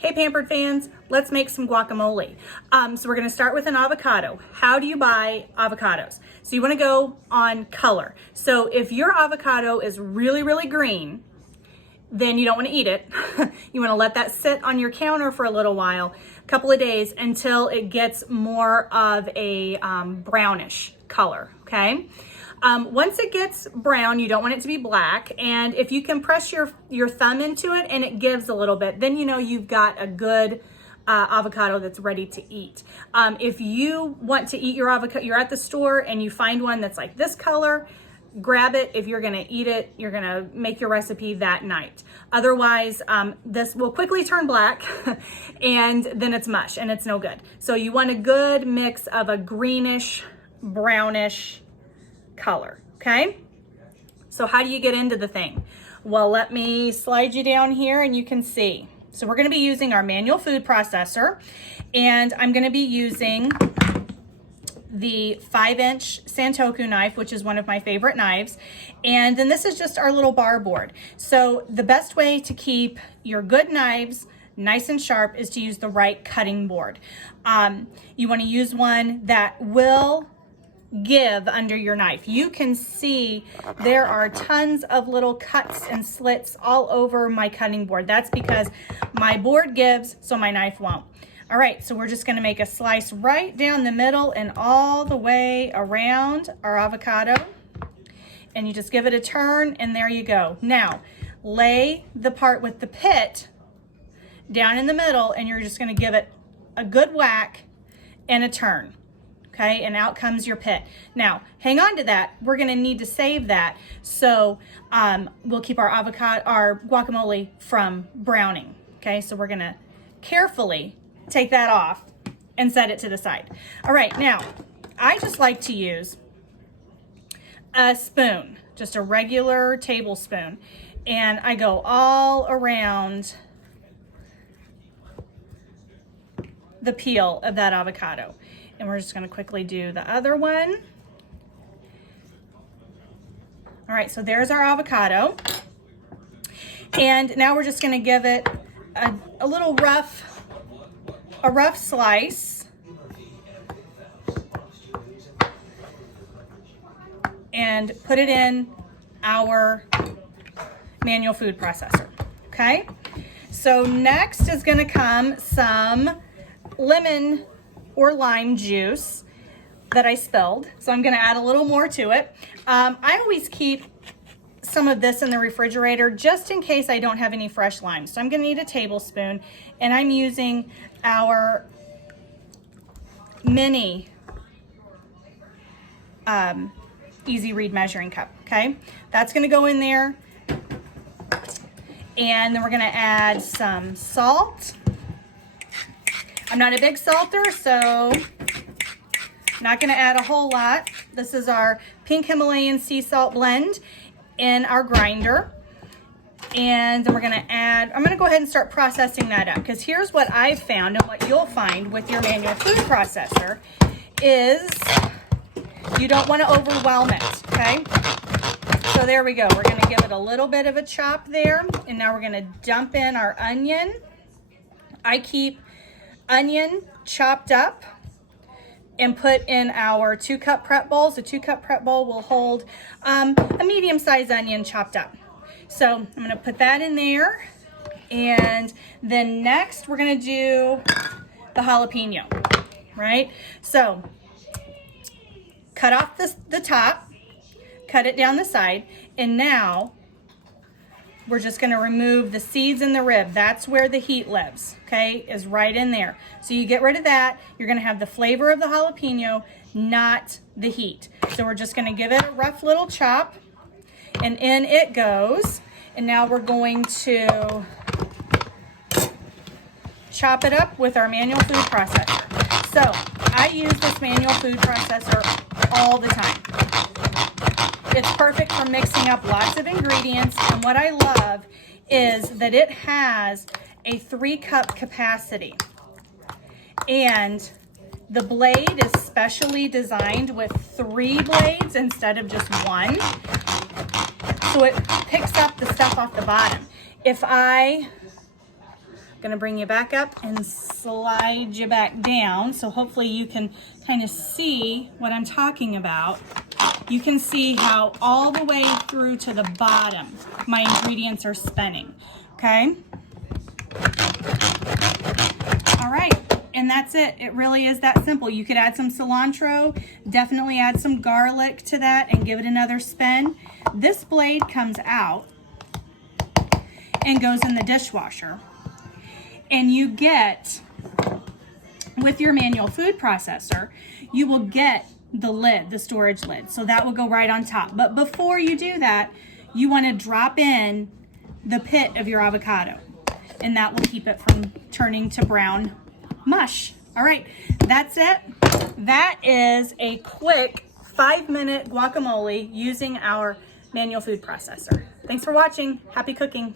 Hey Pampered fans, let's make some guacamole. So we're gonna start with an avocado. How do you buy avocados? So you wanna go on color. So if your avocado is really, really green, then you don't wanna eat it. You wanna let that sit on your counter for a little while, a couple of days, until it gets more of a brownish color, okay? Once it gets brown, you don't want it to be black. And if you can press your thumb into it and it gives a little bit, then you know you've got a good avocado that's ready to eat. If you want to eat your avocado, you're at the store and you find one that's like this color, grab it. If you're gonna eat it, you're gonna make your recipe that night. Otherwise, this will quickly turn black and then it's mush and it's no good. So you want a good mix of a greenish, brownish color, okay? So how do you get into the thing? Well, let me slide you down here and you can see. So we're gonna be using our manual food processor, and I'm gonna be using the 5-inch Santoku knife, which is one of my favorite knives. And then this is just our little bar board. So the best way to keep your good knives nice and sharp is to use the right cutting board. You wanna use one that will give under your knife. You can see there are tons of little cuts and slits all over my cutting board. That's because my board gives, so my knife won't. All right, so we're just gonna make a slice right down the middle and all the way around our avocado. And you just give it a turn and there you go. Now, lay the part with the pit down in the middle and you're just gonna give it a good whack and a turn. Okay, and out comes your pit. Now, hang on to that. We're gonna need to save that. So we'll keep our guacamole from browning. Okay, so we're gonna carefully take that off and set it to the side. All right, now, I just like to use a spoon, just a regular tablespoon. And I go all around the peel of that avocado. And we're just gonna quickly do the other one. All right, so there's our avocado. And now we're just gonna give it a little rough slice. And put it in our manual food processor, okay? So next is gonna come some lemon or lime juice that I spilled. So I'm gonna add a little more to it. I always keep some of this in the refrigerator just in case I don't have any fresh lime. So I'm gonna need a tablespoon, and I'm using our mini easy read measuring cup, okay? That's gonna go in there. And then we're gonna add some salt. I'm not a big salter, so I'm not gonna add a whole lot. This is our pink Himalayan sea salt blend in our grinder. And then we're gonna add, I'm gonna go ahead and start processing that up, because here's what I've found and what you'll find with your manual food processor is you don't wanna overwhelm it, okay? So there we go. We're gonna give it a little bit of a chop there. And now we're gonna dump in our onion. I keep onion chopped up and put in our 2-cup prep bowls. The 2-cup prep bowl will hold a medium-sized onion chopped up. So I'm gonna put that in there. And then next we're gonna do the jalapeno, right? So cut off the top, cut it down the side, and now we're just gonna remove the seeds and the rib. That's where the heat lives, okay, is right in there. So you get rid of that. You're gonna have the flavor of the jalapeno, not the heat. So we're just gonna give it a rough little chop, and in it goes. And now we're going to chop it up with our manual food processor. So I use this manual food processor all the time. It's perfect for mixing up lots of ingredients, and what I love is that it has a 3-cup capacity. And the blade is specially designed with 3 blades instead of just 1. So it picks up the stuff off the bottom. If I Gonna bring you back up and slide you back down. So hopefully you can kind of see what I'm talking about. You can see how all the way through to the bottom, my ingredients are spinning, okay? All right, and that's it. It really is that simple. You could add some cilantro, definitely add some garlic to that and give it another spin. This blade comes out and goes in the dishwasher. And you get, with your manual food processor, you will get the lid, the storage lid. So that will go right on top. But before you do that, you want to drop in the pit of your avocado. And that will keep it from turning to brown mush. All right, that's it. That is a quick 5-minute guacamole using our manual food processor. Thanks for watching. Happy cooking.